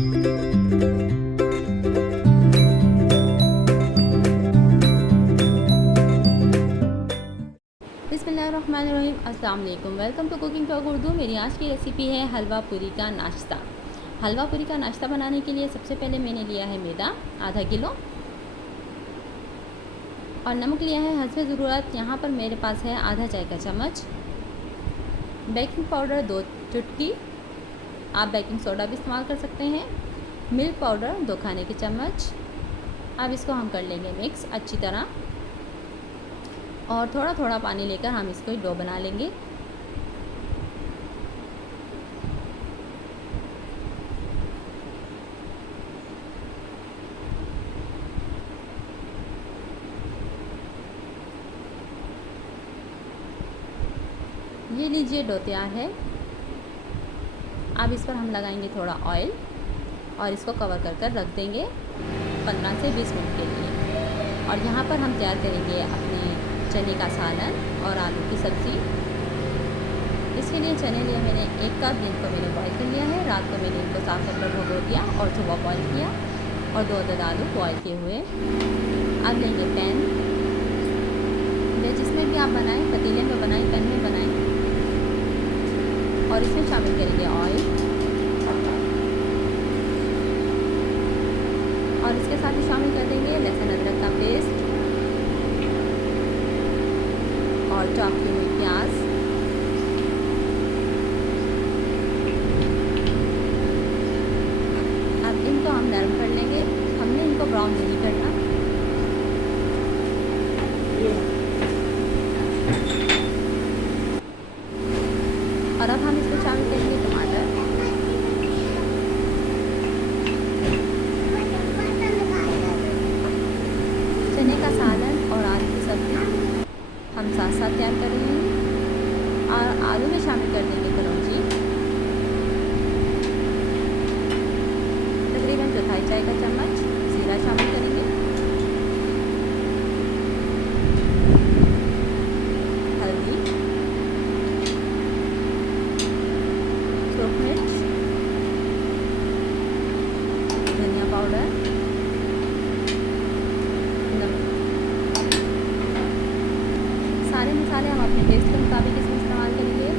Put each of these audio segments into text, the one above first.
बिस्मिल्लाहिर्रहमानिर्रहीम। अस्सलाम वालेकुम। Welcome to Cooking Talk Urdu. मेरी आज की रेसिपी है हलवा पूरी का नाश्ता। हलवा पूरी का नाश्ता बनाने के लिए सबसे पहले मैंने लिया है मैदा आधा किलो और नमक लिया है हस्बे ज़रूरत। यहाँ पर मेरे पास है आधा चाय का चम्मच। बेकिंग पाउडर 2 चुटकी, आप बेकिंग सोडा भी इस्तेमाल कर सकते हैं। मिल्क पाउडर 2 खाने के चम्मच। अब इसको हम कर लेंगे मिक्स अच्छी तरह और थोड़ा थोड़ा पानी लेकर हम इसको डो बना लेंगे। ये लीजिए डो तैयार है। अब इस पर हम लगाएंगे थोड़ा ऑयल और इसको कवर कर रख देंगे 15 से 20 मिनट के लिए। और यहाँ पर हम तैयार करेंगे अपने चने का सालन और आलू की सब्ज़ी। इसके लिए चने लिए मैंने 1 कप, जिनको मैंने बॉईल कर लिया है। रात को मैंने इनको साफ कर भिगो दिया और सुबह बॉईल किया और 2 अदद आलू बॉईल किए हुए। अब लेंगे पैन, या जिसमें भी आप बनाएं, पतीले में बनाएं, पैन में बनाएं, और इसमें शामिल करेंगे ऑयल और इसके साथ ही शामिल कर देंगे लहसुन अदरक का पेस्ट और चॉप की हुई प्याज। अब इनको हम नरम कर लेंगे, हमने इनको ब्राउन नहीं करना। और अब हम इसमें शामिल करेंगे टमाटर, चने का सालन और आलू की सब्ज़ी हम साथ साथ तैयार कर रहे हैं। और आलू में शामिल कर देंगे कलौंजी, तकरीबन 1/4 चाय का चम्मच जीरा शामिल करेंगे, हल्दी, सूरख मिर्च, धनिया पाउडर, नमक। सारे मसाले हम अपने टेस्ट के मुताबिक इसमें इस्तेमाल करेंगे।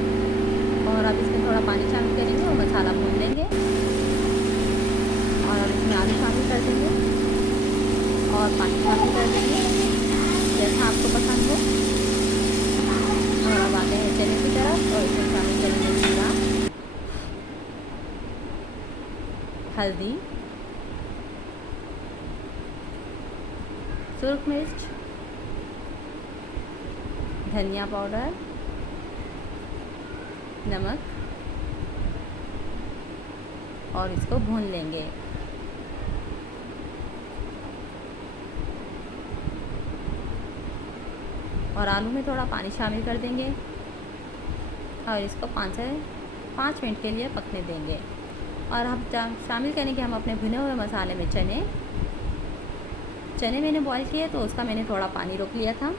और अब इसमें थोड़ा पानी शामिल करेंगे और मसाला भून लेंगे। और अब इसमें आलू शामिल कर देंगे और पानी शामिल कर देंगे जैसा आपको पसंद हो। और अब आते हैं चने की तरफ और इसमें शामिल करेंगे जीरा, हल्दी, सुरख मिर्च, धनिया पाउडर, नमक और इसको भून लेंगे। और आलू में थोड़ा पानी शामिल कर देंगे और इसको 5 से 5 मिनट के लिए पकने देंगे। और हम शामिल करेंगे हम अपने भुने हुए मसाले में चने मैंने बॉईल किए तो उसका मैंने थोड़ा पानी रोक लिया था,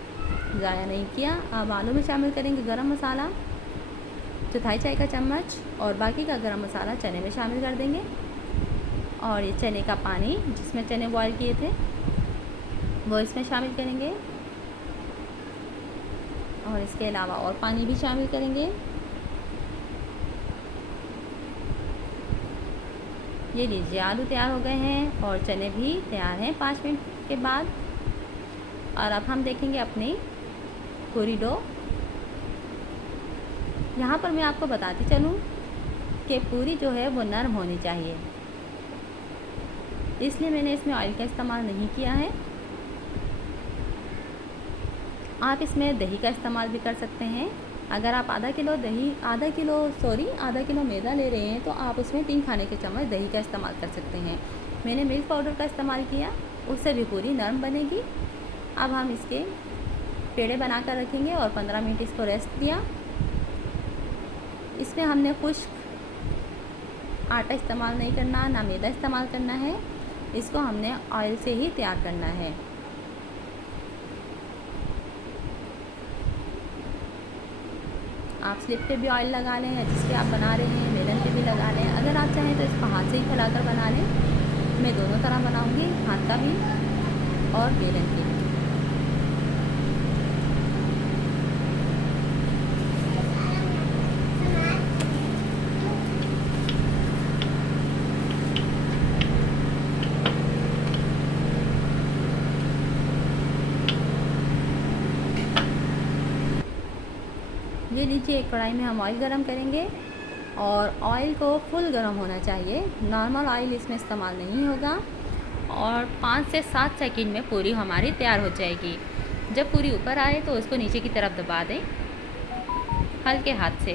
ज़ाया नहीं किया। अब आलू में शामिल करेंगे गरम मसाला 1/4 चाय का चम्मच और बाकी का गरम मसाला चने में शामिल कर देंगे। और ये चने का पानी जिसमें चने बॉईल किए थे वो इसमें शामिल करेंगे और इसके अलावा और पानी भी शामिल करेंगे। ये लीजिए आलू तैयार हो गए हैं और चने भी तैयार हैं 5 मिनट के बाद। और अब हम देखेंगे अपनी पूरी डो। यहाँ पर मैं आपको बताती चलूँ कि पूरी जो है वो नरम होनी चाहिए, इसलिए मैंने इसमें ऑयल का इस्तेमाल नहीं किया है। आप इसमें दही का इस्तेमाल भी कर सकते हैं। अगर आप आधा किलो मैदा ले रहे हैं तो आप उसमें 3 खाने के चम्मच दही का इस्तेमाल कर सकते हैं। मैंने मिल्क पाउडर का इस्तेमाल किया, उससे भी पूरी नरम बनेगी। अब हम इसके पेड़े बनाकर रखेंगे और 15 मिनट इसको रेस्ट दिया। इसमें हमने खुश्क आटा इस्तेमाल नहीं करना, ना मैदा इस्तेमाल करना है। इसको हमने ऑयल से ही तैयार करना है। आप स्लिप पे भी ऑयल लगा लें या जिस पे आप बना रहे हैं बेलन पे भी लगा लें। अगर आप चाहें तो तो इसको हाथ से ही फैलाकर बना लें। मैं दोनों तरह बनाऊंगी, हाथ का भी और बेलन के भी। ले लीजिए, एक कढ़ाई में हम ऑयल गरम करेंगे और ऑयल को फुल गरम होना चाहिए, नॉर्मल ऑयल इसमें इस्तेमाल नहीं होगा। और 5 से 7 सेकंड में पूरी हमारी तैयार हो जाएगी। जब पूरी ऊपर आए तो उसको नीचे की तरफ दबा दें हल्के हाथ से।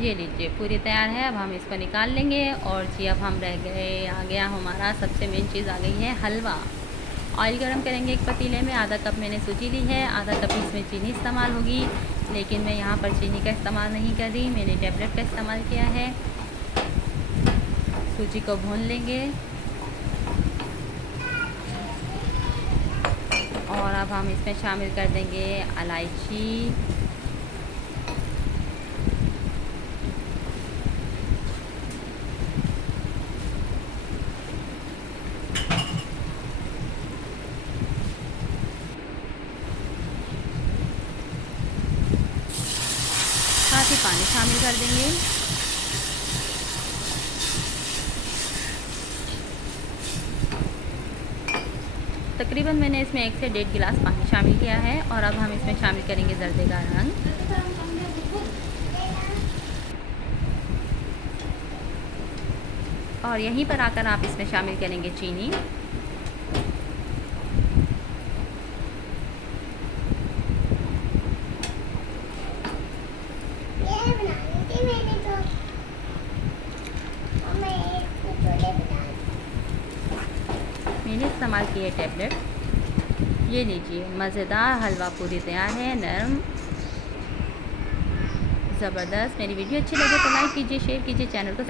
ये लीजिए, पूरी तैयार है। अब हम इसको निकाल लेंगे। और जी अब हम रह गए, आ गया हमारा सबसे मेन चीज़ आ गई है हलवा। ऑयल गरम करेंगे एक पतीले में, आधा कप मैंने सूजी ली है, आधा कप इसमें चीनी इस्तेमाल होगी, लेकिन मैं यहाँ पर चीनी का इस्तेमाल नहीं कर रही, मैंने टैबलेट का इस्तेमाल किया है। सूजी को भून लेंगे और अब हम इसमें शामिल कर देंगे इलायची, साथ ही पानी शामिल कर देंगे। तकरीबन मैंने इसमें 1 से 1.5 गिलास पानी शामिल किया है। और अब हम इसमें शामिल करेंगे जर्दे का रंग, और यहीं पर आकर आप इसमें शामिल करेंगे चीनी। मैंने इस्तेमाल किए टैबलेट। ये लीजिए, मज़ेदार हलवा पूरी तैयार है, नरम, ज़बरदस्त। मेरी वीडियो अच्छी लगे तो लाइक कीजिए, शेयर कीजिए, चैनल को